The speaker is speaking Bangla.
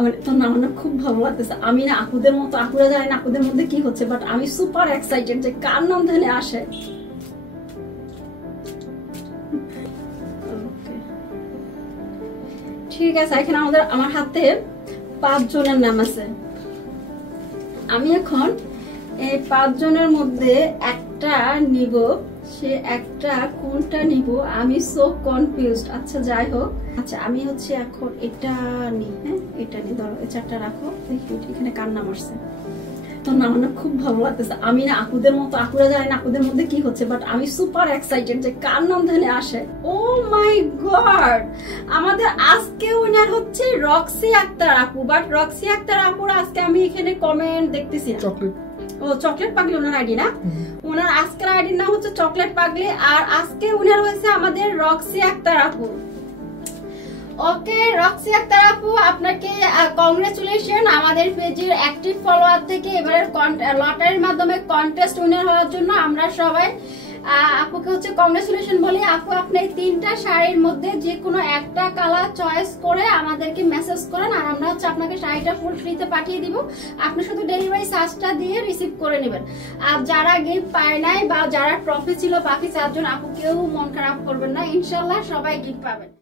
আমার তো না আমার খুব ভালো লাগতেছে। আমি না আপুদের মতো, আপুরা জানি না আপুদের মধ্যে কি হচ্ছে, বাট আমি সুপার এক্সাইটেড যে কার নাম ধানে আসে। ঠিক আছে, এখানে আমার হাতে 5 জনের নাম আছে। আমি এখন এই 5 জনের মধ্যে একটা নিব। সে একটা কোনটা নিব আমি সো কনফিউজড। আচ্ছা যাই হোক, আচ্ছা আমি হচ্ছে এখন এটা নিই। হ্যাঁ এটা নিই, ধরো এই 4টা রাখো। দেখি এখানে কার নাম আসছে। তো না আমার খুব ভালো লাগতেছে। আমি না আপুদের মতো, আপুরা জানি না আপুদের মধ্যে কি হচ্ছে, বাট আমি সুপার এক্সাইটেড যে কার নাম ধানে আসে। ও মাই গড, আমাদের আজকে উইনার হচ্ছে রক্সি আক্তার আপু। বাট রক্সি আক্তার আপুর আজকে আমি এখানে কমেন্ট দেখতেছি না। ও চকলেট পাগলি ওনার আইডি না, ওনার আজকের আইডির নাম হচ্ছে চকলেট পাগলি। আর আজকে উইনার হয়েছে আমাদের রক্সি আক্তার আপু। ওকে রক্সি আক্তার আপু, আপনাকে কংগ্রেচুলেশন আমাদের পেজের অ্যাক্টিভ ফলোয়ার থেকে এবারের লটারির মাধ্যমে কন্টেস্ট উইনার হওয়ার জন্য আমরা সবাই আপুকে হচ্ছে কংগ্রেচুলেশন বলি। আপু আপনি 3টা শাড়ির মধ্যে যে কোনো একটা কালার চয়েস করে আমাদেরকে মেসেজ করেন, আর আমরা হচ্ছে আপনাকে শাড়িটা ফুল ফ্রিতে পাঠিয়ে দিব। আপনি শুধু ডেলিভারি চার্জটা দিয়ে রিসিভ করে নেবেন। আর যারা গিফট পায় নাই বা যারা ট্রফি ছিল বাকি 4 জন, আপু কেউ মন খারাপ করবেন না, ইনশাল্লাহ সবাই গিফট পাবেন।